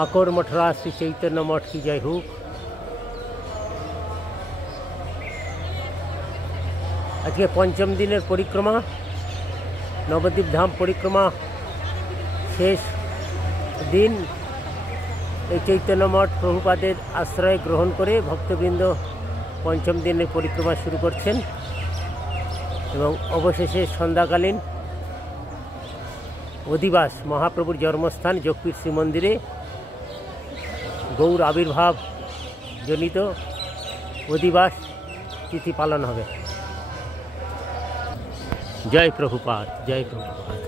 আকর মঠরা শ্রী চৈতন্য মঠ কি জয় হোক। আজকে পঞ্চম দিনের পরিক্রমা, নবদ্বীপ ধাম পরিক্রমা শেষ দিন। এই চৈতন্য মঠ প্রভুপাদের আশ্রয় গ্রহণ করে ভক্তবৃন্দ পঞ্চম দিনের পরিক্রমা শুরু করছেন এবং অবশেষে সন্ধ্যাকালীন অধিবাস মহাপ্রভুর জন্মস্থান যোগপীঠ শ্রীমন্দিরে গৌর আবির্ভাব জনিত অধিবাস তিথি পালন হবে। জয় প্রভুপাদ, জয় প্রভুপাদ।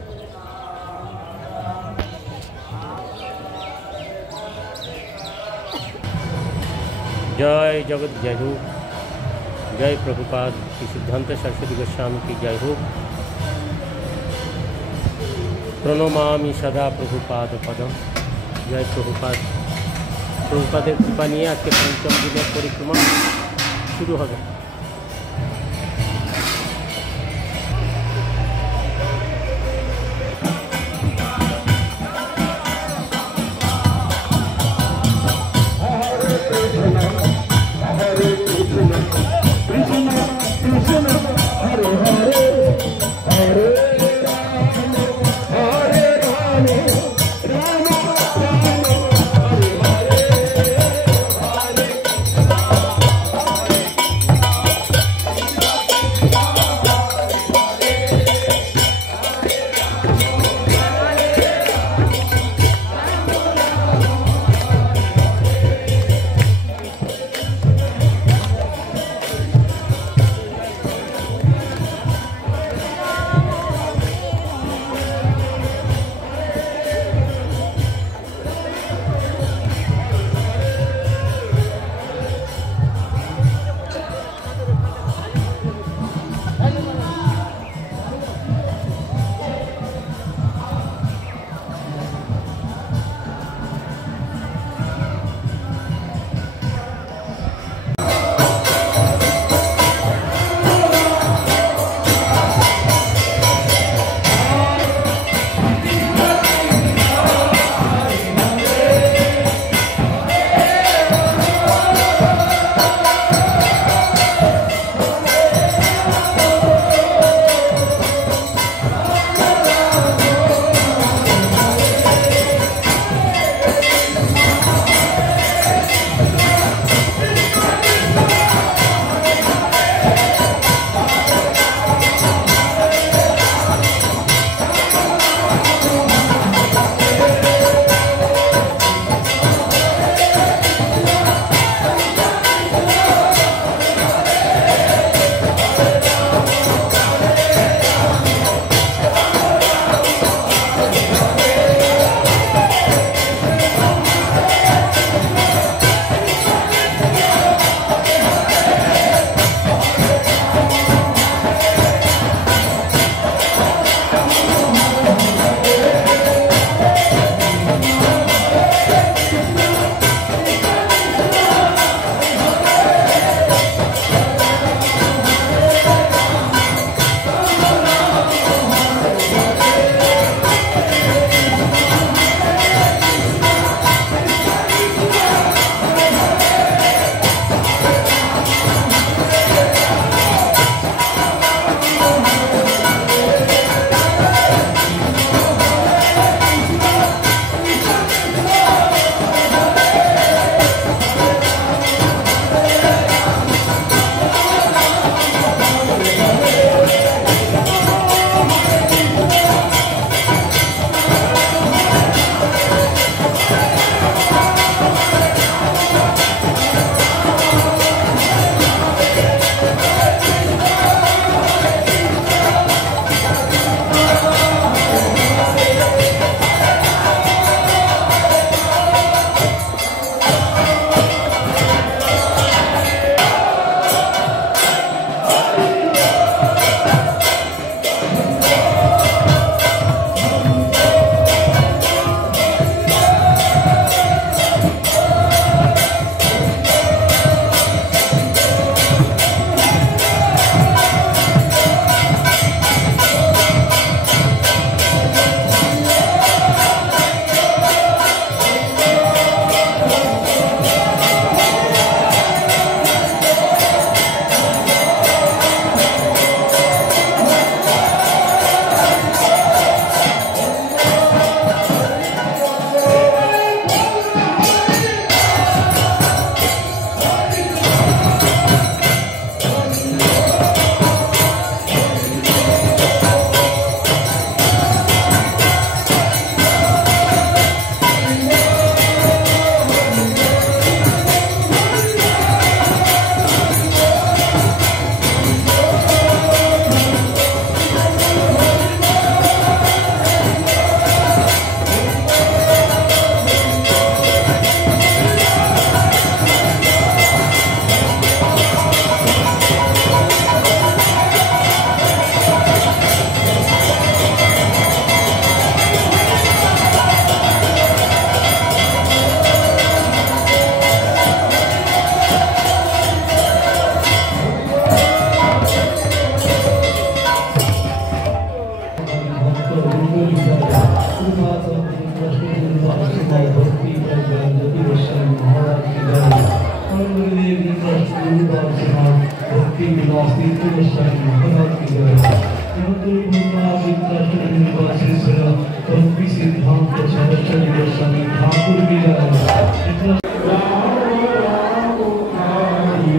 जय जगत जय हो। जय प्रभुपाद श्री सिद्धांत सरस्वती गोस्वामी की जय हो। प्रणमामि सदा प्रभुपाद पदम। जय प्रभुपाद। प्रभुपादेर कृपा निये आज के पंचम दिनेर परिक्रमा शुरू होबे।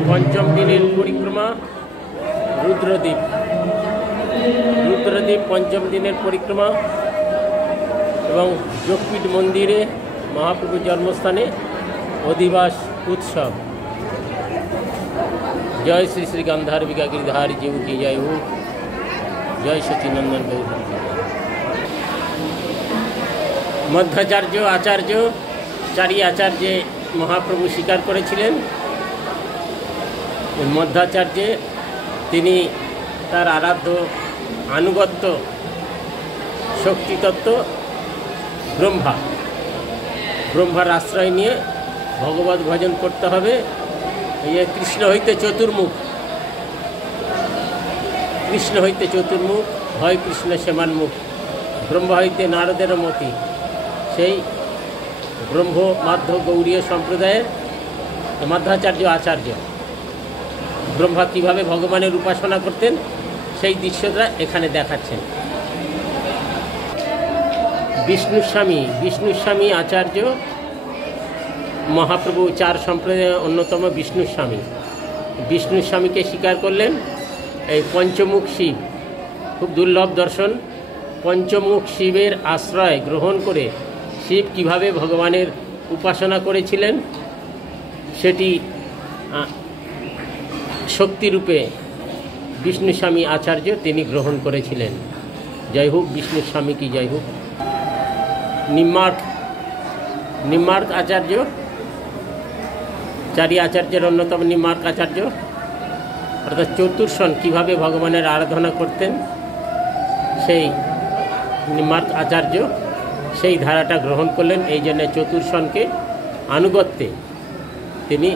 पंचम दिनेर परिक्रमा रुद्रद्वीप पंचम दिनेर परिक्रमा एवं जोगपीठ मंदिरे महाप्रभु जन्मस्थाने अधिवास उत्सव। जय श्री श्री गांधारविका गिरिधारी जीव की जय हो। जय सचिनंदन गौर। मध्याचार्य आचार्य चारि आचार्य महाप्रभु स्वीकार करेছিলেন। मध्याचार्य তিনি তার আরাধ্য আনুগত্য শক্তিতত্ত্ব ব্রহ্মার আশ্রয় নিয়ে ভগবত ভজন করতে হবে। এই কৃষ্ণ হইতে চতুর্মুখ হয় কৃষ্ণ সেমানমুখ, ব্রহ্মা হইতে নারদের মতি। সেই ব্রহ্ম মাধ্য গৌড়ীয় সম্প্রদায়ের মধ্যাচার্য আচার্য ব্রহ্মা কীভাবে ভগবানের উপাসনা করতেন সেই দৃশ্যটা এখানে দেখাচ্ছেন। বিষ্ণুস্বামী আচার্য মহাপ্রভু চার সম্প্রদায়ের অন্যতম বিষ্ণুস্বামীকে স্বীকার করলেন। এই পঞ্চমুখ শিব খুব দুর্লভ দর্শন। পঞ্চমুখ শিবের আশ্রয় গ্রহণ করে শিব কিভাবে ভগবানের উপাসনা করেছিলেন সেটি শক্তিরূপে বিষ্ণুস্বামী আচার্য তিনি গ্রহণ করেছিলেন। জয় হোক বিষ্ণুস্বামী কি জয় হোক। নিম্মার্ক আচার্য চারি আচার্যের অন্যতম নিম্মার্ক আচার্য অর্থাৎ চতুর্শন কীভাবে ভগবানের আরাধনা করতেন সেই নিম্মার্ক আচার্য সেই ধারাটা গ্রহণ করলেন। এই জন্য চতুর্শনকে আনুগত্যে তিনি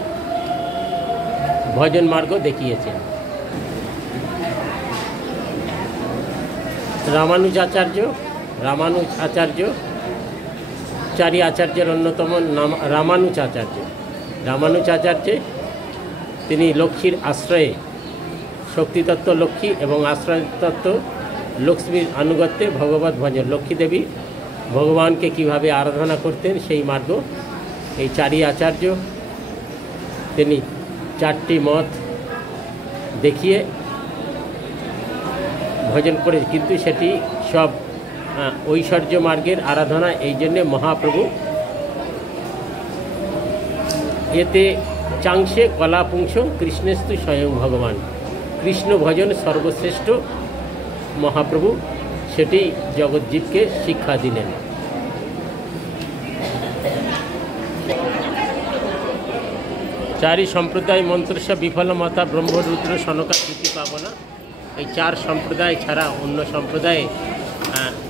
ভজন মার্গ দেখিয়েছেন। রামানুজ আচার্য চারি আচার্যের অন্যতম নাম রামানুজ আচার্য তিনি লক্ষ্মীর আশ্রয়ে শক্তিতত্ত্ব লক্ষ্মী এবং আশ্রয়তত্ত্ব লক্ষ্মীর আনুগত্যে ভগবত ভজন লক্ষ্মী দেবী ভগবানকে কিভাবে আরাধনা করতেন সেই মার্গ এই চারি আচার্য তিনি চারটি মত দেখিয়ে ভজন করে, কিন্তু সেটি সব ঐশ্বর্য মার্গের আরাধনা। এই জন্যে মহাপ্রভু এতে চাংশে কলাপুংস কৃষ্ণেস্তু স্বয়ং ভগবান, কৃষ্ণ ভজন সর্বশ্রেষ্ঠ মহাপ্রভু সেটি জগজ্জীবকে শিক্ষা দিলেন। চারি সম্প্রদায় মন্ত্রস্য বিফলমতা ব্রহ্মরুদ্র সনকা স্মৃতি পাবনা। এই চার সম্প্রদায় ছাড়া অন্য সম্প্রদায়ে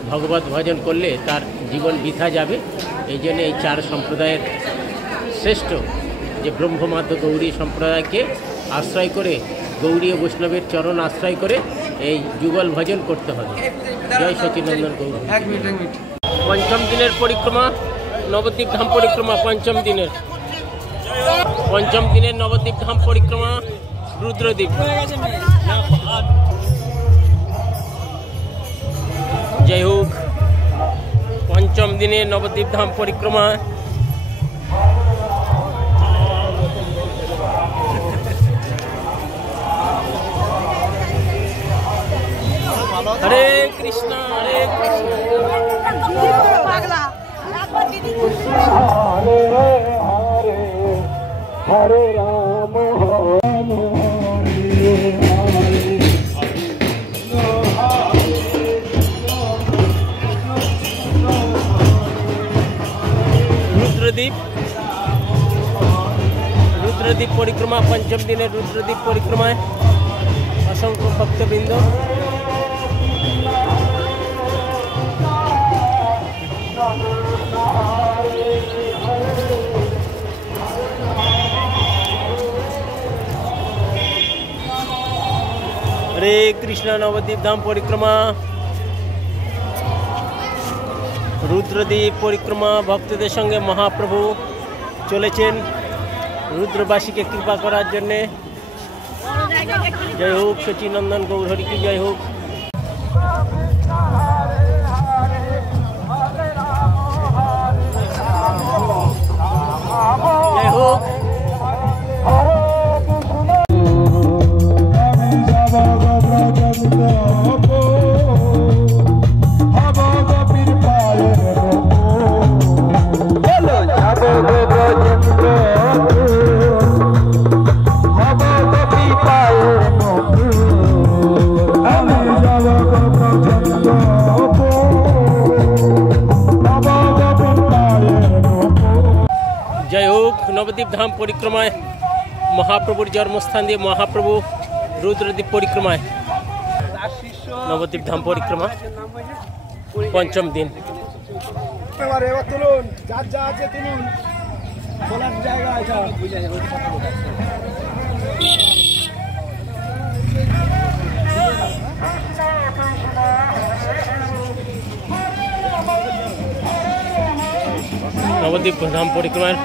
ভগবত ভজন করলে তার জীবন বৃথা যাবে। এই জন্য এই চার সম্প্রদায়ের শ্রেষ্ঠ যে ব্রহ্মমাধ্য গৌরী সম্প্রদায়কে আশ্রয় করে গৌরী বৈষ্ণবের চরণ আশ্রয় করে এই যুগল ভজন করতে হবে। জয় সচিনন্দন গৌর। পঞ্চম দিনের পরিক্রমা নবদ্বীপ ধাম পরিক্রমা। পঞ্চম দিনের নবদ্বীপ ধাম পরিক্রমা রুদ্রদ্বীপ। জয় হোক। পঞ্চম দিনের নবদ্বীপ ধাম পরিক্রমা। হরে কৃষ্ণ হরে কৃষ্ণ হরে রাম রাম रुद्रद्वीप परिक्रमा। पंचम दिन रुद्रद्वीप परिक्रमा असंख्य भक्तवृंद हरे कृष्ण। नवद्वीप धाम परिक्रमा रुद्रद्वीप परिक्रमा भक्तদের সঙ্গে মহাপ্রভু চলেছেন রুদ্রবাসীকে কৃপা করার জন্য। জয় হোক সচিনন্দন গৌর হরি কি জয় হোক। নবদ্বীপ ধাম পরিক্রমায় মহাপ্রভুর জন্মস্থান দিয়ে মহাপ্রভু রুদ্রদ্বীপ পরিক্রমায় নবদ্বীপ ধাম পরিক্রমা পঞ্চম দিন। এবার তুলুন, যার যা আছে তুলুন, বলার জায়গা আছে। নবদ্বীপ ধাম পরিক্রমার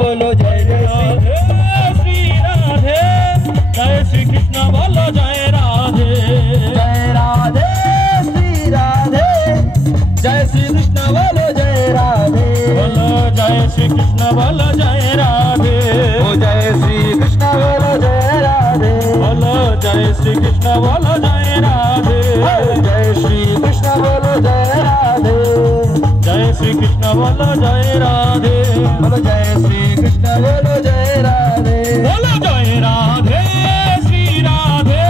बोलो जय जय श्री राधे, जय श्री कृष्ण बोलो जय राधे, जय राधे श्री राधे, जय श्री कृष्ण बोलो जय राधे, बोलो जय श्री कृष्ण बोलो जय राधे, ओ जय श्री कृष्ण बोलो जय राधे, बोलो जय श्री कृष्ण बोलो जय राधे, जय श्री कृष्ण बोलो जय राधे, जय श्री कृष्ण बोलो जय राधे, बोलो जय श्री कृष्ण बोलो जय राधे, बोलो जय राधे श्री राधे,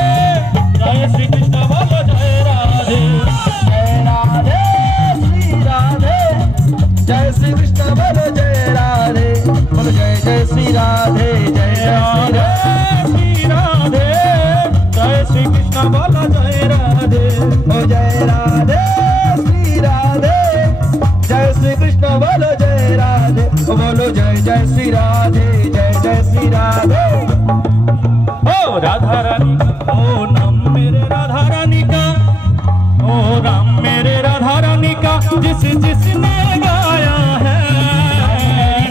जय श्री कृष्ण बोलो जय राधे, जय राधे श्री राधे, जय श्री कृष्ण बोलो जय राधे, बोलो जय जय श्री राधे, जय राधे श्री राधे, जय श्री कृष्ण बोलो जय राधे, ओ जय राधे श्री राधे, जय श्री कृष्ण बोलो जय राधे, बोलो जय जय श्री राधे, जय जय श्री राधे। ओ राधा रानी ओ नाम मेरे राधा रानी का, ओ राम मेरे राधा रानी का, जिस जिसने गाया है,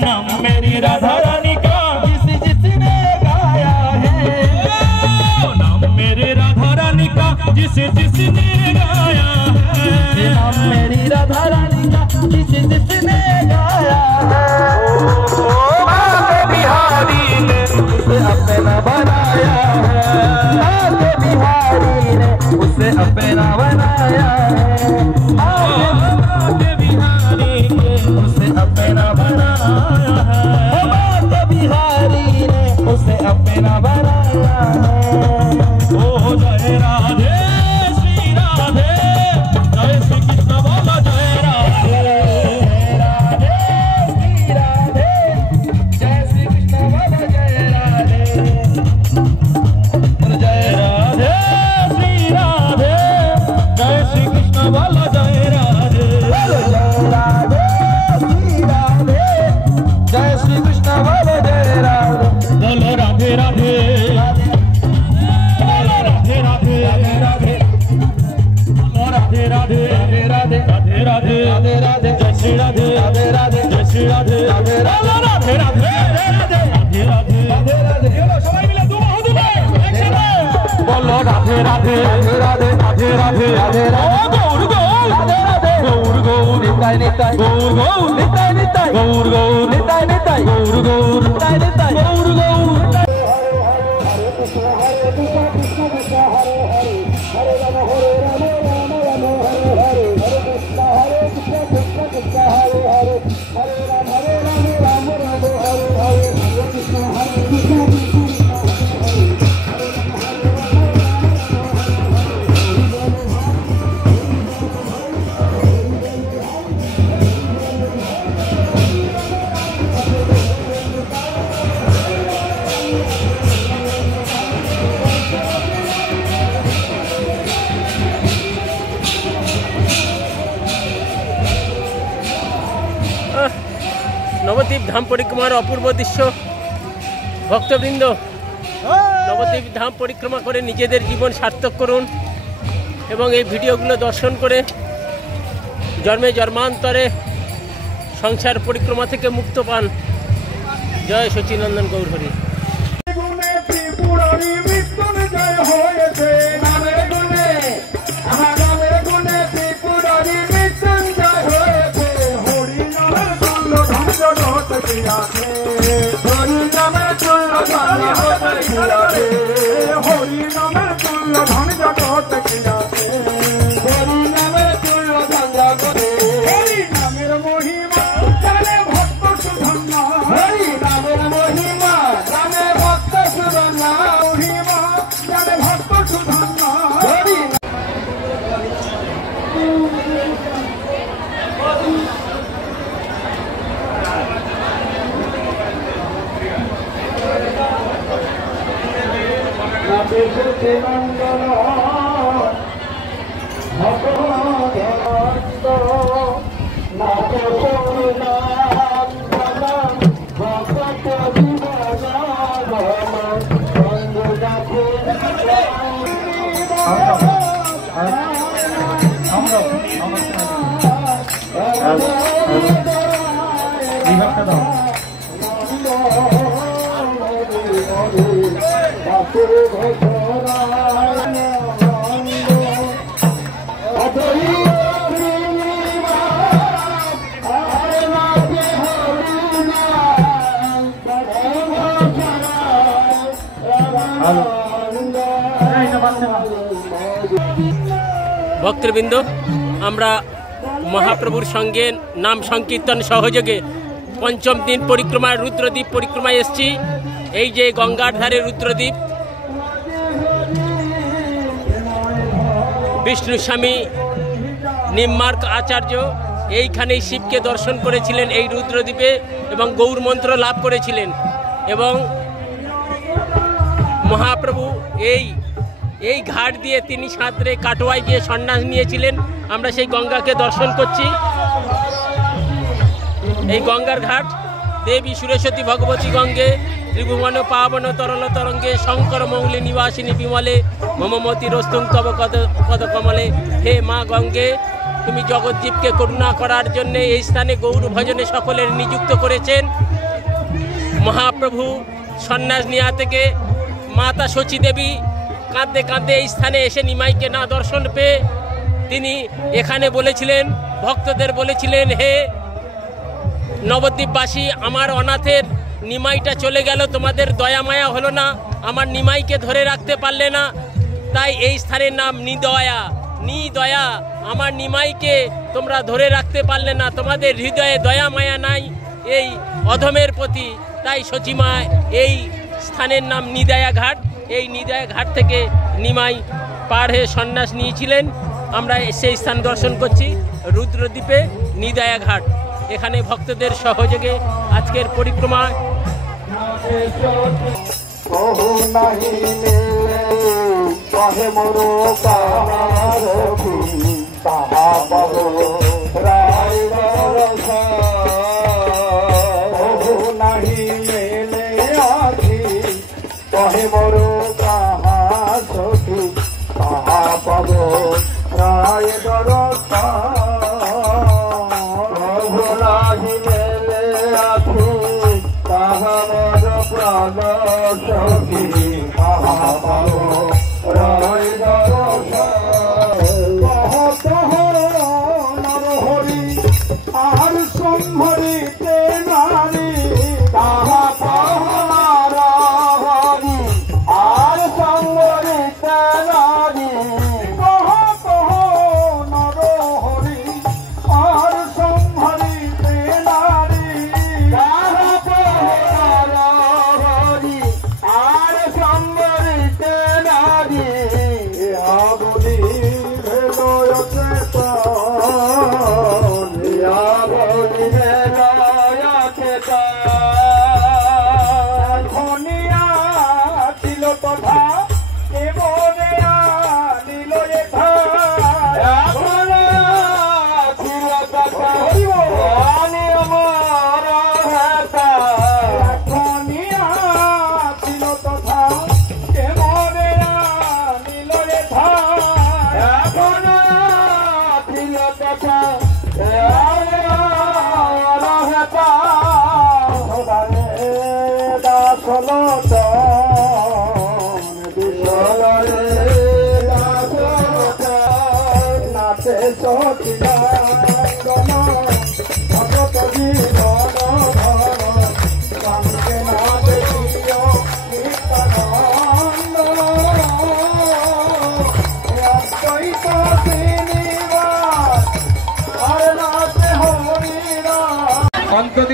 नाम मेरी राधा रानी का, जिस जिसने गाया है, ओ नाम मेरे राधा रानी का, जिस जिसने गाया है, नाम मेरी राधा रानी का, जिस जिसने गाया है, बिहारी ने उसे अपना बनाया है, बिहारी ने उसे अपना बनाया है, बिहारी ने उसे अपना बनाया है, बिहारी ने उसे अपना बनाया है। ओ जय राधे श्री राधे, जय श्री कृष्ण बोलो जय राधे, राधे श्री राधे, जय श्री कृष्ण बोलो जय राधे, जय राधे श्री राधे, जय श्री कृष्ण बोलो जय राधे, जय राधे श्री राधे, जय श्री कृष्ण बोलो जय राधे, बोलो राधे राधे, बोलो राधे राधे, राधे राधे, राधे राधे, राधे राधे, राधे राधे, राधे जय श्री राधे, राधे राधे, जय श्री राधे, राधे राधे, राधे राधे, राधे राधे, राधे राधे, बोलो সবাই মিলে দু বাহু তুলে একসাথে बोलो राधे राधे, राधे राधे, राधे राधे, राधे राधे, गौर गौर, राधे राधे, गौर गौर, निताय निताय, गौर गौर, निताय निताय, गौर गौर, निताय निताय, गौर गौर, निताय निताय, गौर गौर। নবদ্বীপ ধাম পরিক্রমার অপূর্ব দৃশ্য। ভক্তবৃন্দ, নবদ্বীপ ধাম পরিক্রমা করে নিজেদের জীবন সার্থক করুন এবং এই ভিডিওগুলো দর্শন করে জন্মে জন্মান্তরে সংসার পরিক্রমা থেকে মুক্ত পান। জয় সচিনন্দন গৌরহরি। ভক্তবৃন্দ, আমরা মহাপ্রভুর সঙ্গে নাম সংকীর্তন সহযোগে পঞ্চম দিন পরিক্রমায় রুদ্রদ্বীপ পরিক্রমায় এসেছি। এই যে গঙ্গার ধারে রুদ্রদ্বীপ, বিষ্ণু স্বামী নিম্মার্ক আচার্য এইখানেই শিবকে দর্শন করেছিলেন এই রুদ্রদ্বীপে এবং গৌর মন্ত্র লাভ করেছিলেন এবং মহাপ্রভু এই ঘাট দিয়ে তিনি সাঁতরে কাটোয়ায় গিয়ে সন্ন্যাস নিয়েছিলেন। আমরা সেই গঙ্গাকে দর্শন করছি। এই গঙ্গার ঘাট দেবী সুরেশ্বতী ভগবতী গঙ্গে ত্রিভুবন পাবন তরল তরঙ্গে শঙ্কর মৌলি নিবাসিনী বিমলে মমমতি রস্তুং তব পদ কমলে। হে মা গঙ্গে, তুমি জগৎজীবকে করুণা করার জন্য এই স্থানে গৌর ভজনে সকলের নিযুক্ত করেছেন। মহাপ্রভু সন্ন্যাস নেওয়া থেকে মাতা শচী দেবী কাঁদতে কাঁদতে এই স্থানে এসে নিমাইকে না দর্শন পেয়ে তিনি এখানে বলেছিলেন, ভক্তদের বলেছিলেন, হে নবদ্বীপবাসী, আমার অনাথের নিমাইটা চলে গেল, তোমাদের দয়া মায়া হলো না, আমার নিমাইকে ধরে রাখতে পারলে না, তাই এই স্থানের নাম নিদয়া। আমার নিমাইকে তোমরা ধরে রাখতে পারলে না, তোমাদের হৃদয়ে দয়া মায়া নাই এই অধমের প্রতি, তাই সচিমা এই স্থানের নাম নিদয়া ঘাট। এই নিদয়া ঘাট থেকে নিমাই পার হয়ে সন্ন্যাস নিয়েছিলেন। আমরা সেই স্থান দর্শন করছি, রুদ্রদ্বীপে নিদয়া ঘাট। এখানে ভক্তদের সহযোগে আজকের পরিক্রমা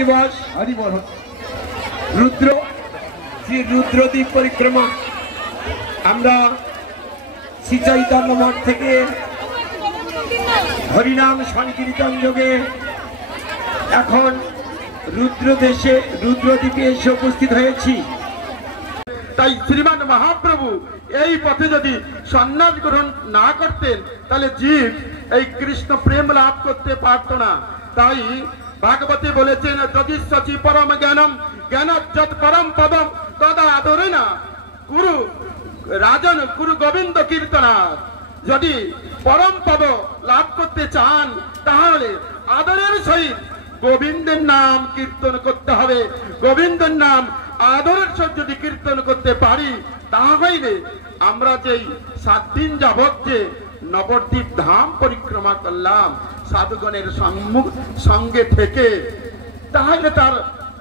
দিবস হরিবল রুদ্র শ্রী রুদ্রদ্বীপ পরিক্রমা আমরা শ্রী চৈতন্য মঠ থেকে হরিনাম সংকীর্তন যোগে এখন রুদ্রদ্বীপে এসে উপস্থিত হয়েছি। তাই শ্রীমান মহাপ্রভু এই পথে যদি সন্ন্যাস গ্রহণ না করতেন তাহলে জীব এই কৃষ্ণ প্রেম লাভ করতে পারত না। তাই ভাগবতী বলেছেন যদি সচি পরম জ্ঞানম জ্ঞানজ্জত পরম পদম তদা আদরে না গুরু রাজন গুরু গোবিন্দ কীর্তনাথ। যদি পরম পদ লাভ করতে চান তাহলে আদরের সহিত গোবিন্দের নাম কীর্তন করতে হবে। গোবিন্দের নাম আদরের সহিত যদি কীর্তন করতে পারি তাহলে আমরা যেই 7 দিন যাবত যে নবদ্বীপ ধাম পরিক্রমা করলাম সাধুগণের সঙ্গে থেকে, তাহলে তার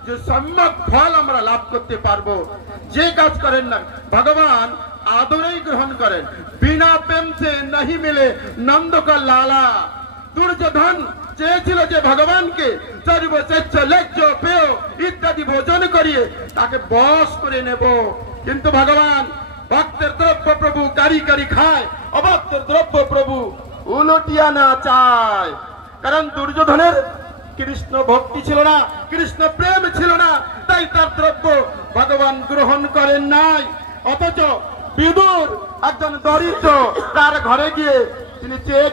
যে সম্যক ফল আমরা লাভ করতে পারবো। যে কাজ করেন না ভগবান আদরেই গ্রহণ করেন। বিনা প্রেম সে নাহি মিলে নন্দ কা লালা। দুর্যোধন চেয়েছিল যে ভগবানকে ইত্যাদি ভোজন করিয়ে তাকে বশ করে নেব, কিন্তু ভগবান ভক্তের দ্রব্য প্রভু কারি কারি খায়, অভক্তের দ্রব্য প্রভু উলটিয়া না চায়। কারণ দুর্যোধনের কৃষ্ণ ভক্তি ছিল না, কৃষ্ণ প্রেম ছিল না, তাই তার দ্রব্য ভগবান গ্রহণ করেন নাই। অথচ বিদুর একজন দরিদ্র, তার ঘরে গিয়ে তিনি চেয়ে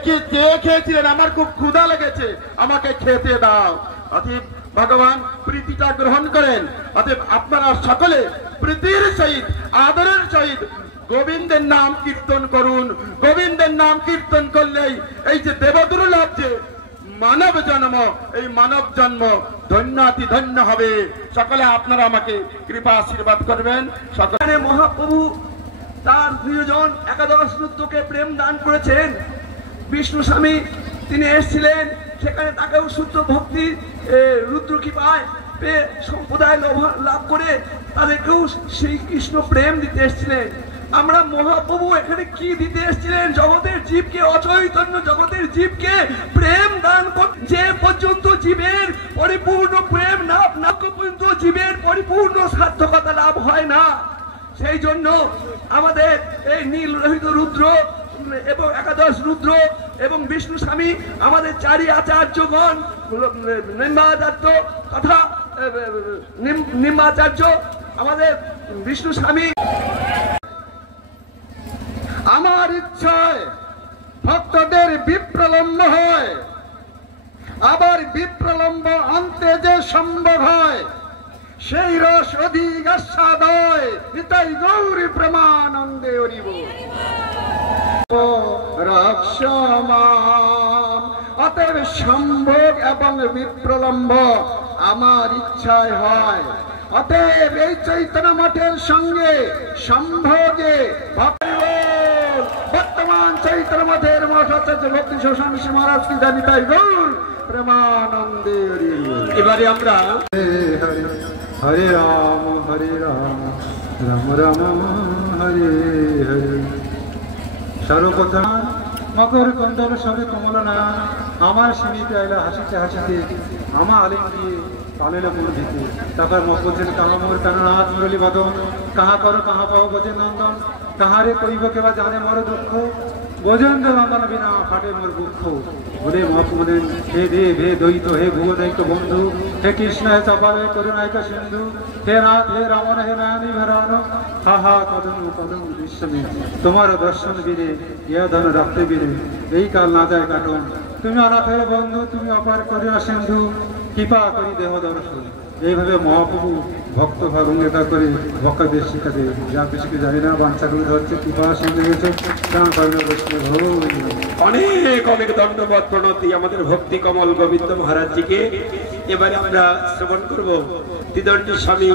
খেয়েছিলেন আমার খুব ক্ষুধা লেগেছে, আমাকে খেতে দাও। অতএব ভগবান প্রীতিটা গ্রহণ করেন। অতএব আপনারা সকলে প্রীতির সহিত আদরের সহিত গোবিন্দের নাম কীর্তন করুন। গোবিন্দের নাম কীর্তন করলেই এই যে দেবদুর্লভ যে মানব জন্ম, এই মানব জন্ম ধন্যাতি ধন্য হবে। সকলে আপনারা আমাকে কৃপা আশীর্বাদ করবেন। সকলে মহাপ্রভু তার প্রিয়জন একাদশ রুদ্রকে প্রেম দান করেছেন। বিষ্ণু স্বামী তিনি এসেছিলেন, সেখানে তাকেও শুদ্ধ ভক্তি রুদ্র কৃপায় পেয়ে সম্প্রদায় লাভ করে তাদেরকেও সেই কৃষ্ণ প্রেম দিতে এসেছিলেন। আমরা মহাপ্রভু এখানে কি দিতে এসেছিলেন? জগতের জীবকে, অচৈতন্য জগতের জীবকে প্রেম দান করতে। যে পর্যন্ত জীবের পরিপূর্ণ প্রেম না পর্যন্ত জীবের পরিপূর্ণ সার্থকতা লাভ হয় না। সেই জন্য আমাদের এই নীল রহিত রুদ্র এবং একাদশ রুদ্র এবং বিষ্ণু স্বামী আমাদের 4 আচার্যগণ, নিম্বাচার্য তথা নিম্বাচার্য আমাদের বিষ্ণু স্বামী। আমার ইচ্ছায় ভক্তদের বিপ্রলম্ব হয়, আবার বিপ্রলম্ব অন্তে যে সম্ভব হয় সেই রস অধিক আস্বাদয় নিতাই গৌরী প্রেমানন্দে হরিব রক্ষমান। অতএব সম্ভোগ এবং বিপ্রলম্ব আমার ইচ্ছায় হয়। অতএব এই চৈতন্য মঠের সঙ্গে সম্ভোগে বর্তমান চৈতন্য মঠের মঠাচার্য ভক্তি স্বামী শ্রী মহারাজ কি জানিতাই গৌর প্রেমানন্দে হরিব। এবারে আমরা হরে রাম রাম রাম হরে হরে। সর্বপ্রথম মকর কুণ্ডল সবে কমল নয়ন, আমার সীমিতে আইলা হাসিতে হাসিতে আমা আলিম দিয়ে কালিল মোর দিতে। তারপর বলছেন কাহা মোর কাননাথ মুরলী বদন, কাহা করো কাহা পাও বোঝে নন্দন, কাহারে কইব কেবা জানে মোর দুঃখ, বোঝেন্দ্র নন্দন বিনা ফাটে মোর দুঃখ। বলে মহাপ্রভু বলেন হে দেব হে দ্বৈত হে ভুবনৈক বন্ধু, হে কৃষ্ণ হে চপাল হে করুণাইক সিন্ধু, হে নাথ হে রামন হে নয়নী ভরান, হা হা কদম কদম বিশ্বমে তোমার দর্শন বিনে ইয়া ধন রাখতে বিনে এই কাল না যায় কাটন। তুমি অনাথের বন্ধু, তুমি অপার করুণা সিন্ধু, কৃপা করি দেহ দর্শন। এইভাবে মহাপ্রভু ভক্ত ভাগঙ্গিতা করে ভক্তদের শিখাতে যা বেশিকে জানি না বাঞ্ছাগুলো হচ্ছে কৃপা সিন্ধু গেছে। অনেক অনেক দণ্ডবত প্রণতি আমাদের ভক্তি কমল গোবিন্দ মহারাজজিকে। এবারে আমরা শ্রবণ করব ত্রিদণ্ডী স্বামী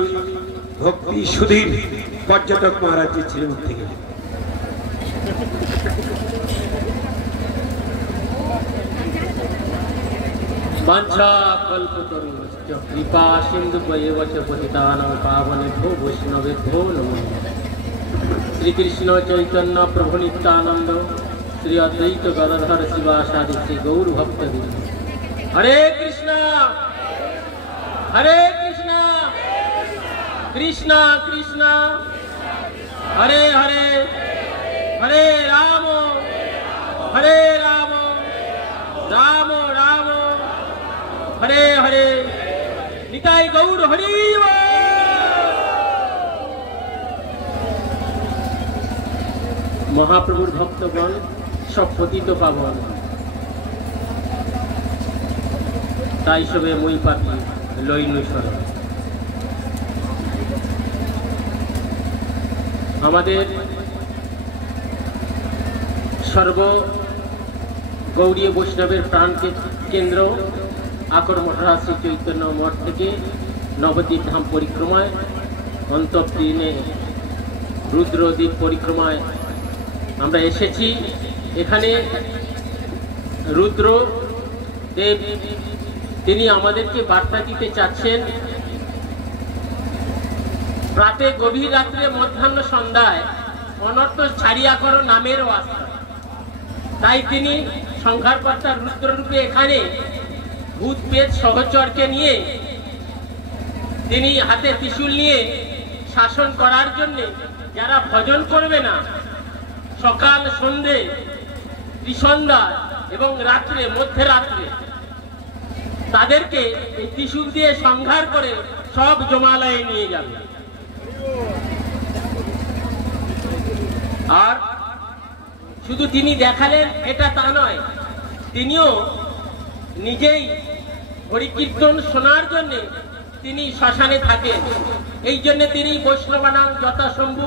ভক্তি সুধীর পর্যটক মহারাজজির শ্রীমুখ থেকে। वाञ्छा कल्पतरुश्च कृपा सिन्धुभ्येव च पतितानां पावनेभ्यो वैष्णवेभ्यो नमो नमः। श्री कृष्ण चैतन्य प्रभु नित्यानंद श्री अद्वैत गदाधर शिवासादि श्री गौर भक्तवृंद। हरे कृष्णा হরে কৃষ্ণ কৃষ্ণ কৃষ্ণ হরে হরে হরে রাম রাম রাম হরে হরে নিতাই গৌর হরি বল। মহাপ্রভুর ভক্তগণ সব পতিত পাবন, তাই সবে মই পাপি লইনু শরণ। আমাদের সর্ব গৌড়ীয় বৈষ্ণবের প্রাণ কেন্দ্র আকর মঠরা শ্রী চৈতন্য মঠ থেকে নবদ্বীপ ধাম পরিক্রমায় অন্তঃদিনে রুদ্রদ্বীপ পরিক্রমায় আমরা এসেছি। এখানে রুদ্রদেব তিনি আমাদেরকে বার্তা দিতে চাচ্ছেন, প্রাতে গভীর রাত্রে মধ্যাহ্ন সন্ধ্যায় অনর্থ ছাড়িয়া করো নামেরও আস্থা। তাই তিনি সংহারকর্তা রুদ্ররূপে এখানে ভূত পেত সহচরকে নিয়ে তিনি হাতে ত্রিশূল নিয়ে শাসন করার জন্য যারা ভজন করবে না সকাল সন্ধে ত্রিসন্ধ্যা এবং রাত্রে মধ্যরাত্রে তাদেরকে এই ত্রিশূল দিয়ে সংহার করে সব জমালয়ে নিয়ে যাবে। আর শুধু তিনি দেখালেন এটা তা নয়, তিনিও নিজেই হরিকীর্তন শোনার জন্য তিনি শ্মশানে থাকেন। এই জন্য তিনি বৈষ্ণবানাং যথাশম্ভু,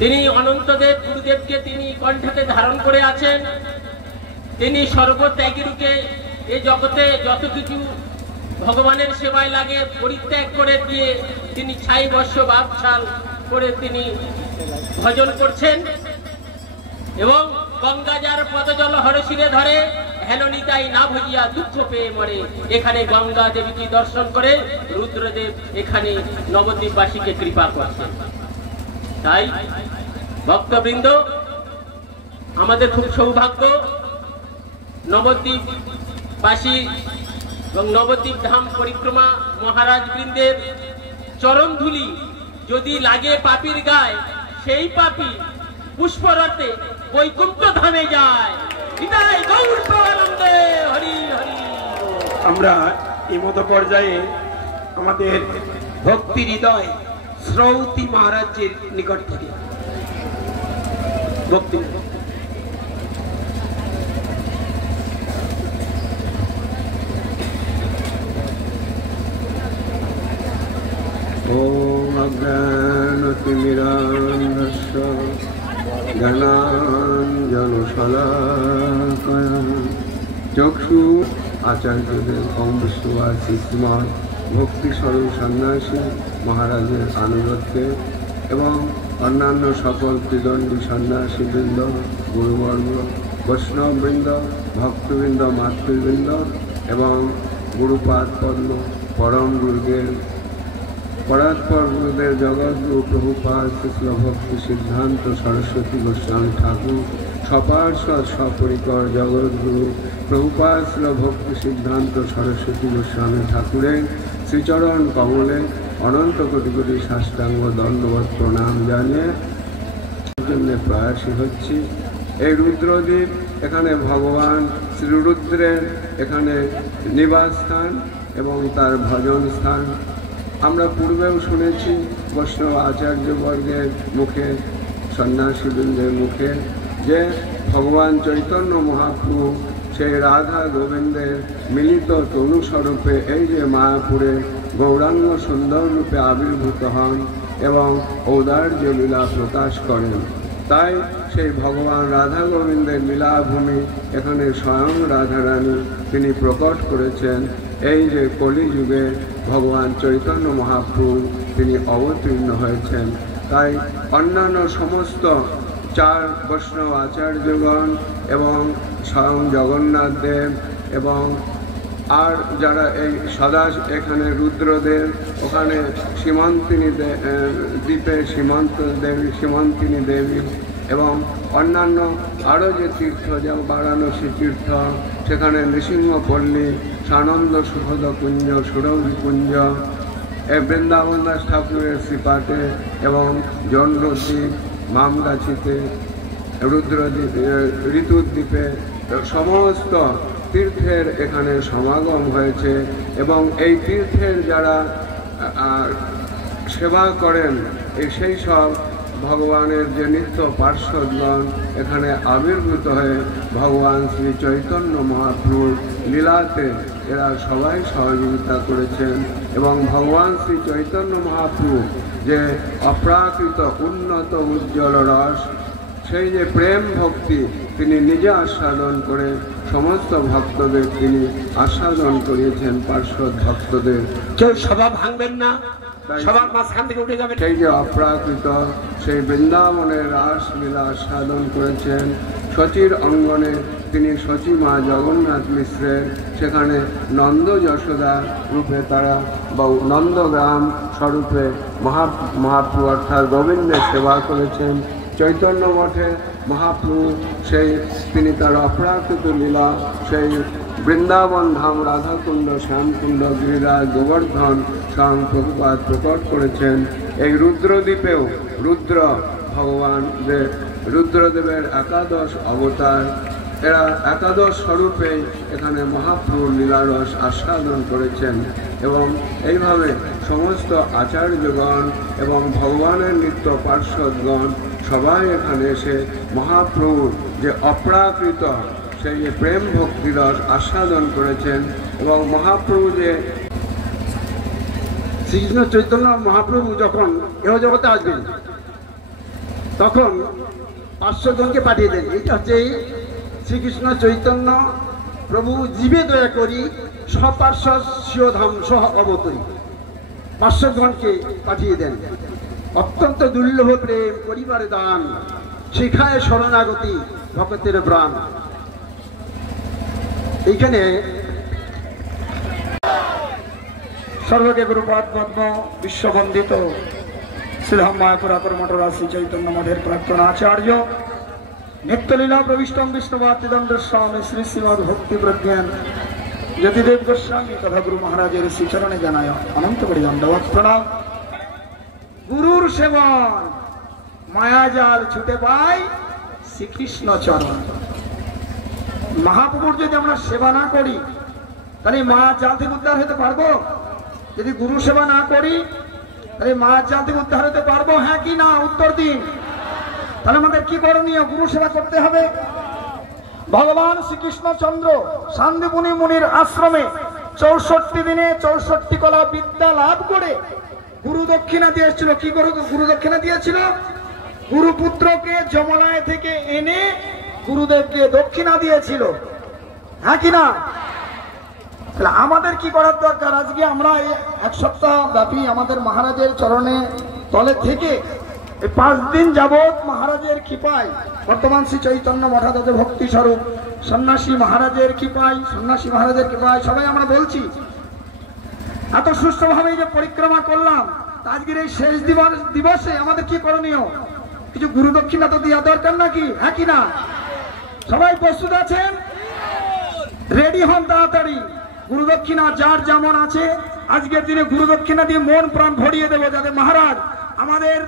তিনি অনন্তদেব গুরুদেবকে তিনি কণ্ঠে ধারণ করে আছেন। তিনি সর্বত্যাগী রূপে এই জগতে যত কিছু ভগবানের সেবায় লাগে পরিত্যাগ করে দিয়ে তিনি 6 বর্ষ বাপছাল করে তিনি ভজন করছেন। এবং গঙ্গা যার পদজল হরশিরে ধরে হেন নিতাই না ভজিয়া দুঃখ পেয়ে মরে। এখানে গঙ্গা দেবীকে দর্শন করে রুদ্রদেব এখানে নবদ্বীপবাসীকে কৃপা করছেন। তাই ভক্তবৃন্দ, আমাদের খুব সৌভাগ্য নবদ্বীপবাসী এবং নবদ্বীপ ধাম পরিক্রমা মহারাজ বৃন্দের চরণ ধুলি যদি লাগে পাপীর গায়ে, সেই পাপী পুষ্পরতে বৈকুণ্ঠ ধামে যায়। হরি হরি। আমরা এই মতো পর্যায়ে আমাদের ভক্তি হৃদয় শ্রৌতি মহারাজের নিকট থেকে ভক্তি ওম অজ্ঞানতিমিরান্ধস্য জ্ঞানাঞ্জনশলাকয়া চক্ষু আচার্যদেব অংশবাসী শ্রীমান ভক্তি স্বরূপ সন্ন্যাসী মহারাজের আনুগত্যে এবং অন্যান্য সকল ত্রিদণ্ডী সন্ন্যাসীবৃন্দ, গুরুবর্গ, বৈষ্ণববৃন্দ, ভক্তবৃন্দ, মাতৃবৃন্দ এবং গুরুপাদ পদ্ম পরম গুরুদেব পরাৎপর গুরুদেব জগৎগুরু প্রভুপাদ কৃষ্ণ ভক্তি সিদ্ধান্ত সরস্বতী গোস্বামী ঠাকুর সপার্ষদ সপরিকর জগৎগুরু প্রভুপাদ শ্রী ভক্তি সিদ্ধান্ত সরস্বতী গোস্বামী ঠাকুরের শ্রীচরণ কমলে অনন্ত কোটি কোটি সাষ্টাঙ্গ দণ্ডবত প্রণাম জানিয়ে জন্য প্রয়াসী হচ্ছি। এই রুদ্রদ্বীপ এখানে ভগবান শ্রীরুদ্রের এখানে নিবাস স্থান এবং তার ভজন স্থান। আমরা পূর্বেও শুনেছি বৈষ্ণব আচার্যবর্গের মুখে, সন্ন্যাসীবৃন্দের মুখে, যে ভগবান চৈতন্য মহাপ্রভু সেই রাধা গোবিন্দের মিলিত তনুস্বরূপে এই যে মায়াপুরে গৌরাঙ্গ সুন্দর রূপে আবির্ভূত হন এবং ঔদার্য লীলা প্রকাশ করেন। তাই সেই ভগবান রাধা গোবিন্দের লীলাভূমি এখানে স্বয়ং রাধারানী তিনি প্রকট করেছেন। এই যে কলিযুগে ভগবান চৈতন্য মহাপ্রভু তিনি অবতীর্ণ হয়েছেন। তাই অন্যান্য সমস্ত 4 বৈষ্ণব আচার্যগণ এবং স্বয়ং জগন্নাথ দেব এবং আর যারা এই সদা এখানে রুদ্রদেব, ওখানে সীমান্তিনী দ্বীপে সীমান্তিনী দেবী এবং অন্যান্য আরও যে তীর্থ যেমন বারাণসী তীর্থ, সেখানে নৃসিংহপল্লী, সানন্দ সুখদ কুঞ্জ, সুরভি কুঞ্জ, বৃন্দাবন দাস ঠাকুরের শ্রীপাটে এবং জন্মদ্বীপ, মামগাছিতে, রুদ্রদ্বীপ, ঋতুদ্বীপে সমস্ত তীর্থের এখানে সমাগম হয়েছে। এবং এই তীর্থের যারা সেবা করেন সেই সব ভগবানের যে নিত্য পার্শ্বদগণ এখানে আবির্ভূত হয়ে ভগবান শ্রী চৈতন্য মহাপ্রভুর লীলাতে এরা সবাই সহযোগিতা করেছেন। এবং ভগবান শ্রী চৈতন্য মহাপ্রভু যে অপ্রাকৃত উন্নত উজ্জ্বল রস, সেই যে প্রেম ভক্তি তিনি নিজে আস্বাদন করে সমস্ত ভক্তদের তিনি আস্বাদন করিয়েছেন, পার্শ্বদ ভক্তদের। কেউ সভা ভাঙবেন না, সবার মাঝখান থেকে উঠে যাবেন। সেই যে অপ্রাকৃত সেই বৃন্দাবনের রাসলীলা আস্বাদন করেছেন। শচীর অঙ্গনে তিনি শচী মা জগন্নাথ মিশ্রের সেখানে নন্দ যশোদা রূপে তারা বা নন্দগ্রাম স্বরূপে মহাপ্রভু অর্থাৎ গোবিন্দের সেবা করেছেন। চৈতন্য মঠে মহাপ্রভু সেই তিনি তার অপ্রাকৃত লীলা সেই বৃন্দাবন ধাম, রাধাকুণ্ড, শ্যামকুণ্ড, গিরিরাজ, গোবর্ধন স্বয়ং প্রভুপাদ প্রকট করেছেন। এই রুদ্রদ্বীপেও রুদ্র ভগবান যে রুদ্রদেবের একাদশ অবতার, এরা একাদশ স্বরূপেই এখানে মহাপ্রভুর লীলারস আস্বাদন করেছেন। এবং এইভাবে সমস্ত আচার্যগণ এবং ভগবানের নিত্য পার্শ্বদগণ সবাই এখানে এসে মহাপ্রভুর যে অপ্রাকৃত সেই যে প্রেম ভক্তিরস আস্বাদন করেছেন। এবং মহাপ্রভু যে শ্রীকৃষ্ণ চৈতন্য মহাপ্রভু যখন এহ জগতে আসবেন তখন 500 জনকে পাঠিয়ে দেন। এটা হচ্ছে শ্রীকৃষ্ণ চৈতন্য প্রভু জীবে দয়া করি সপার্শ্বদ স্বধাম সহ অবতরী 500 জনকে পাঠিয়ে দেন। অত্যন্ত দুর্লভ প্রেম পরিবারে দান, শিখায় শরণাগতি ভক্তের প্রাণ। এইখানে সর্বকে গুরুপাদ পদ্ম বিশ্ববন্দিত শ্রীধাম মায়াপুরাতর মঠরা শ্রী চৈতন্য মঠের প্রাক্তন আচার্য নিত্যলীলা প্রবিষ্টম বিষ্ণুবাতিদণ্ড স্বামী শ্রী শ্রীমদ ভক্তি প্রজ্ঞান যতিদেব গোস্বামী তথা গুরু মহারাজের শ্রীচরণে জানায় অনন্ত করে দণ্ডবৎ প্রণাম। গুরুর সেবন মায়াজাল ছুটে পাই শ্রীকৃষ্ণ চরণ। মহাপ্রভুর যদি আমরা সেবা না করি তাহলে মায়া জাল থেকে উদ্ধার হতে পারবো? যদি গুরু সেবা না করি তাহলে মায়া জাল থেকে উদ্ধার হতে পারবো? হ্যাঁ কি না? উত্তর দিন। তাহলে আমাদের কি করণীয়? গুরু সেবা করতে হবে। ভগবান শ্রীকৃষ্ণচন্দ্র শান্তিপুনি মুনির আশ্রমে 64 দিনে 64 কলা বিদ্যা লাভ করে গুরু দক্ষিণা দিয়েছিল। কি করে গুরু দক্ষিণা দিয়েছিল? গুরুপুত্রকে যমুনায় থেকে এনে গুরুদেবকে দক্ষিণা দিয়েছিল। হ্যাঁ কি না? তাহলে আমাদের কি করার দরকার? আজকে আমরা এই 1 সপ্তাহ ব্যাপী আমাদের মহারাজের চরণে তলে থেকে এই 5 দিন যাবৎ মহারাজের কৃপায় বর্তমান শ্রী চৈতন্য মঠাধীশ ভক্তি স্বরূপ সন্ন্যাসী মহারাজের কৃপায় সবাই আমরা বলছি এত সুষ্ঠুভাবে যে পরিক্রমা করলাম, আজকের এই শেষ দিবসে আমাদের কি করণীয়? কিছু গুরু দক্ষিণা তো দেওয়া দরকার নাকি? হ্যাঁ কি না? সবাই প্রস্তুত আছেন? রেডি হন তাড়াতাড়ি। গুরু দক্ষিণা যার যেমন আছে আজকের দিনে গুরু দক্ষিণা দিয়ে মন প্রাণ ভরিয়ে দেবো, যাতে মহারাজ আমাদের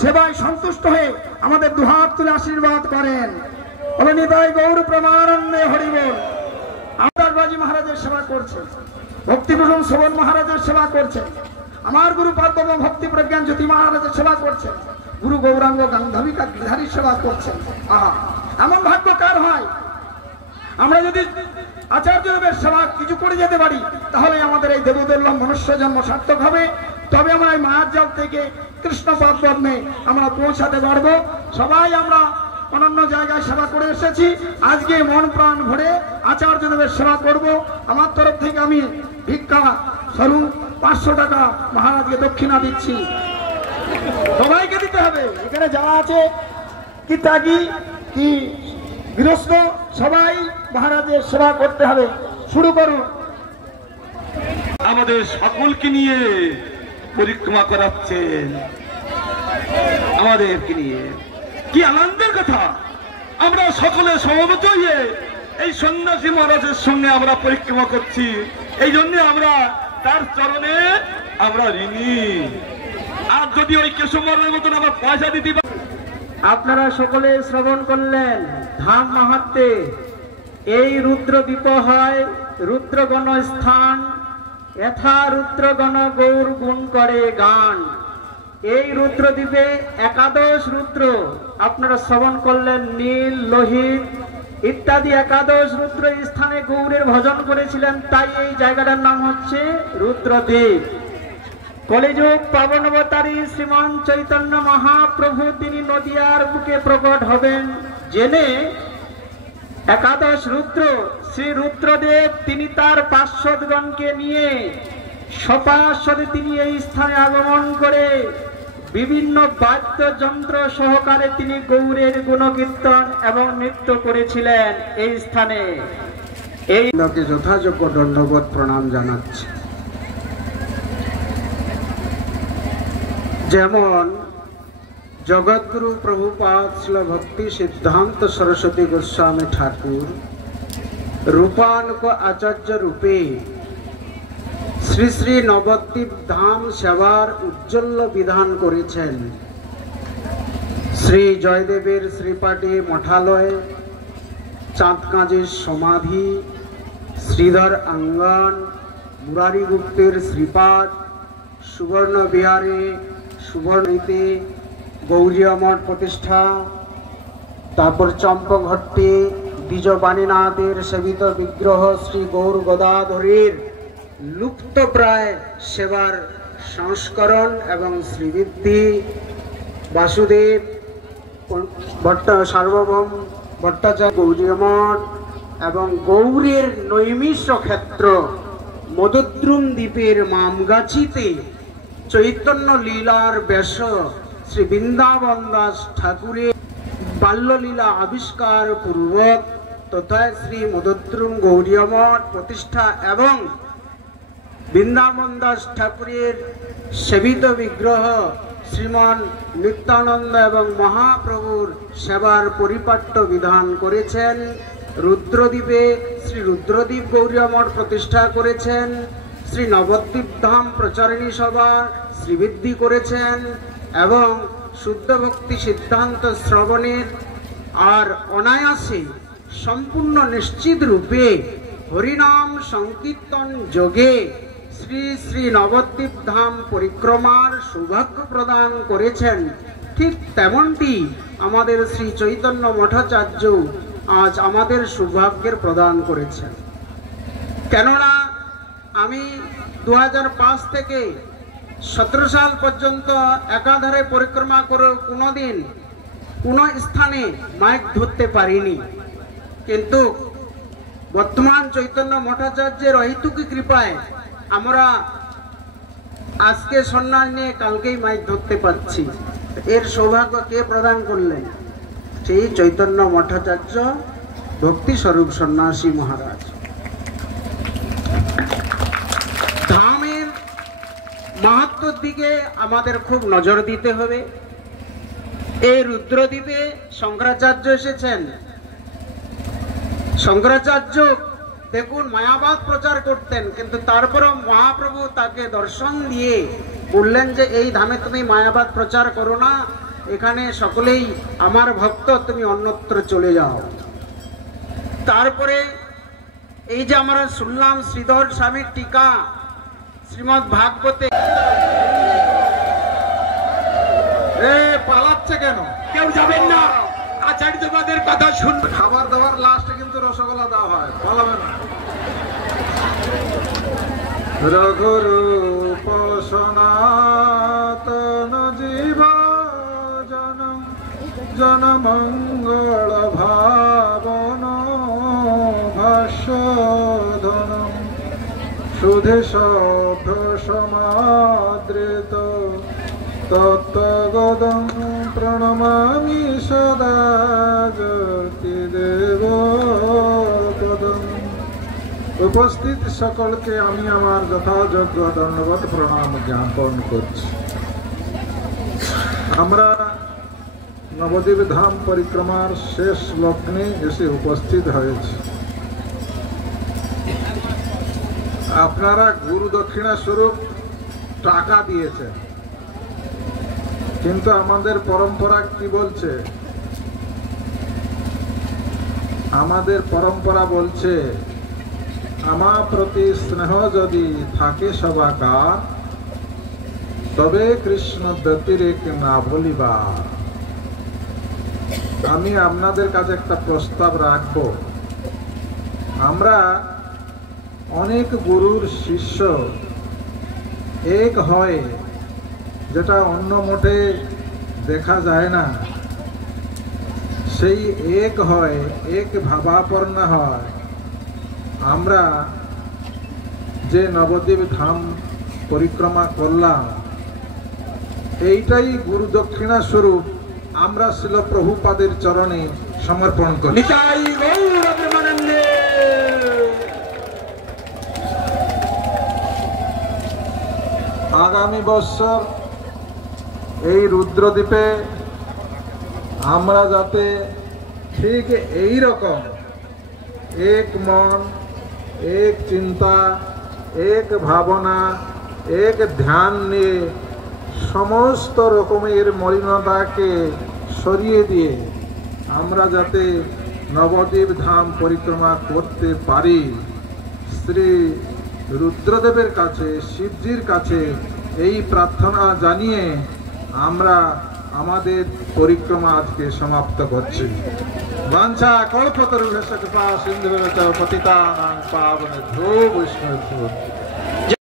সেবায় সন্তুষ্ট হয়ে আমাদের দুহাত তুলে আশীর্বাদ করেন। নিতাই গৌর প্রেমানন্দে হরিবোল। আমার বাজি মহারাজের সেবা করছেন, ভক্তিভূষণ শোভন মহারাজের সেবা করছেন, আমার গুরু পাদ্ম ভক্তি প্রজ্ঞান জ্যোতি মহারাজের সেবা করছেন, গুরু গৌরাঙ্গ গান্ধাবিকা গিধারীর সেবা করছেন। আহা, এমন ভাগ্য কার হয়? আমরা যদি আচার্যদেবের সেবা কিছু করে যেতে পারি তাহলে আমাদের এই দেবদুর্লভ মনুষ্য জন্ম সার্থক হবে। তবে আমরা এই মায়ার জাল থেকে কৃষ্ণ পদ্মে আমরা পৌঁছাতে পারবো। সবাই আমরা অনন্য জায়গায় সেবা করে এসেছি, আজকে মন প্রাণ ভরে আচার্যদেবের সেবা করব। আমার তরফ থেকে আমি ভিক্ষা স্বরূপ 500 টাকা মহারাজকে দক্ষিণা দিচ্ছি। সবাইকে দিতে হবে। এখানে যারা আছে কি ত্যাগী কি গৃহস্থ সবাই মহারাজের সেবা করতে হবে। শুরু করুন। আমাদের সকলকে নিয়ে পরিক্রমা করাচ্ছেন, আমাদেরকে নিয়ে কি আনন্দের কথা। আমরা সকলে সমবেত হয়ে এই সন্ন্যাসী মহারাজের সঙ্গে আমরা পরিক্রমা করছি। এই জন্য আমরা তার চরণে আমরা ঋণী। আর যদি ওই কেশব মহারাজের মতন আবার পয়সা দিতে আপনারা সকলে শ্রবণ করলেন ধাম মাহাত্ম্যে। এই রুদ্রদ্বীপ হয় রুদ্রগণ স্থান, যথা রুদ্রগণ গৌর গুণ করে গান। এই রুদ্রদ্বীপে একাদশ রুদ্র আপনারা শ্রবণ করলেন, নীল, লোহিত ইত্যাদি একাদশ রুদ্র স্থানে গৌরের ভজন করেছিলেন, তাই এই জায়গাটার নাম হচ্ছে রুদ্রদ্বীপ। কলিযুগ পাবন অবতারী শ্রীমান চৈতন্য মহাপ্রভু তিনি নদিয়ার বুকে প্রকট হবেন জেনে একাদশ রুদ্র শ্রী রুদ্রদেব তিনি তার পার্শ্বদগণকে নিয়ে সপার্শ্বদে তিনি এই স্থানে আগমন করে বিভিন্ন বাদ্যযন্ত্র সহকারে তিনি গৌরের গুণকীর্তন এবং নৃত্য করেছিলেন এই স্থানে। এই লোকে যথাযোগ্য দণ্ডবোধ প্রণাম জানাচ্ছে। যেমন জগৎগুরু প্রভুপাদ শ্রীল ভক্তি সিদ্ধান্ত সরস্বতী গোস্বামী ঠাকুর রূপানুক আচার্য রূপে শ্রী শ্রী নবদ্বীপ ধাম সেবার উজ্জ্বল বিধান করেছেন। শ্রী জয়দেবের শ্রীপাঠে মঠালয়, চাঁদকাঁজির সমাধি, শ্রীধর আঙ্গন, মুরারি গুপ্তের শ্রীপাঠ, সুবর্ণ বিহারে সুবর্ণীতে গৌরীয় মঠ প্রতিষ্ঠা, তারপর চম্পঘট্টে দ্বিজবাণীনাথের সেবিত বিগ্রহ শ্রী গৌর গদাধরীর লুপ্তপ্রায় সেবার সংস্করণ এবং শ্রীবৃদ্ধি, বাসুদেব সার্বভৌম ভট্টাচার্য গৌরীয় মঠ এবং গৌরের নৈমিষ ক্ষেত্র মদদ্রুম দ্বীপের মামগাছিতে চৈতন্য লীলার ব্যাস শ্রী বৃন্দাবন দাস ঠাকুরের বাল্যলীলা আবিষ্কার পূর্বক তথা শ্রী মদদ্রুম গৌরীয় মঠ প্রতিষ্ঠা এবং বৃন্দাবন দাস ঠাকুরের সেবিত বিগ্রহ শ্রীমান নিত্যানন্দ এবং মহাপ্রভুর সেবার পরিপাট্য বিধান করেছেন। রুদ্রদ্বীপে শ্রী রুদ্রদ্বীপ গৌরীয় মঠ প্রতিষ্ঠা করেছেন। শ্রী নবদ্বীপ ধাম প্রচারিণী সভা শ্রীবৃদ্ধি করেছেন এবং শুদ্ধ ভক্তি সিদ্ধান্ত শ্রবণের আর অনায়াসে সম্পূর্ণ নিশ্চিত রূপে হরিনাম সংকীর্তন যোগে শ্রী শ্রী নবদ্বীপ ধাম পরিক্রমার সৌভাগ্য প্রদান করেছেন। ঠিক তেমনটি আমাদের শ্রী চৈতন্য মঠাচার্য আজ আমাদের সৌভাগ্যের প্রদান করেছেন। কেননা আমি 2005 থেকে 17 সাল পর্যন্ত একাধারে পরিক্রমা করে কোনোদিন কোনো স্থানে মাইক ধরতে পারিনি, কিন্তু বর্তমান চৈতন্য মঠাচার্যের অহেতুকী কৃপায় আমরা আজকে সন্ন্যাস নিয়ে কালকেই মাইক ধরতে পারছি। এর সৌভাগ্য কে প্রদান করলেন? সেই চৈতন্য মঠাচার্য ভক্তি স্বরূপ সন্ন্যাসী মহারাজ। ধামের মাহাত্ম্যের দিকে আমাদের খুব নজর দিতে হবে। এই রুদ্রদ্বীপে শঙ্করাচার্য এসেছেন। শঙ্করাচার্য দেখুন মায়াবাদ প্রচার করতেন, কিন্তু তারপরেও মহাপ্রভু তাকে দর্শন দিয়ে বললেন যে এই ধামে তুমি মায়াবাদ প্রচার করো না, এখানে সকলেই আমার ভক্ত, তুমি অন্যত্র চলে যাও। তারপরে এই যে আমরা শুনলাম শ্রীধর স্বামীর টিকা শ্রীমৎ ভাগবতে, পালাচ্ছে কেন? কেউ যাবেন না, আচার্যবাদের কথা শুনবে। খাবার দাবার লাস্টে কিন্তু রসগোল্লা দেওয়া হয়, পালাবে না। রঘুরূপ সনাতন জীব জন জনমঙ্গল ভাবন ভাষ্যধন সুধে সভ্য সমাদৃত তত্ত্বগদং প্রণমামি সদা জ্যোতি দেব পদম। উপস্থিত সকলকে আমি আমার যথাযোগ্য দণ্ডবত প্রণাম জ্ঞাপন করছি। আমরা নবদ্বীপ ধাম পরিক্রমার শেষ লগ্নে এসে উপস্থিত হয়েছে। আপনারা গুরু দক্ষিণা স্বরূপ টাকা দিয়েছেন, কিন্তু আমাদের পরম্পরা কি বলছে? আমাদের পরম্পরা বলছে, আমার প্রতি স্নেহ যদি থাকে সবাকার, তবে কৃষ্ণ ব্যতিরেক না ভুলিবার। আমি আপনাদের কাছে একটা প্রস্তাব রাখব। আমরা অনেক গুরুর শিষ্য এক হয়, যেটা অন্য মঠে দেখা যায় না। সেই এক হয়, এক ভাবাপন্ন হয়। আমরা যে নবদ্বীপ ধাম পরিক্রমা করলাম, এইটাই গুরু দক্ষিণা স্বরূপ আমরা শিল প্রভুপাদের চরণে সমর্পণ করি। নিতাই গৌর প্রেমানন্দে। আগামী বছর এই রুদ্রদ্বীপে আমরা যাতে ঠিক এই রকম এক মন, এক চিন্তা, এক ভাবনা, এক ধ্যান নিয়ে সমস্ত রকমের মলিনতাকে সরিয়ে দিয়ে আমরা যাতে নবদ্বীপ ধাম পরিক্রমা করতে পারি, শ্রী রুদ্রদেবের কাছে, শিবজির কাছে এই প্রার্থনা জানিয়ে আমরা আমাদের পরিক্রমা আজকে সমাপ্ত করছি। বাঞ্ছা কল্পতরুভ্যশ্চ কৃপা সিন্ধুভ্যশ্চ পতিতানাং পাবনেভ্যো বৈষ্ণবেভ্যো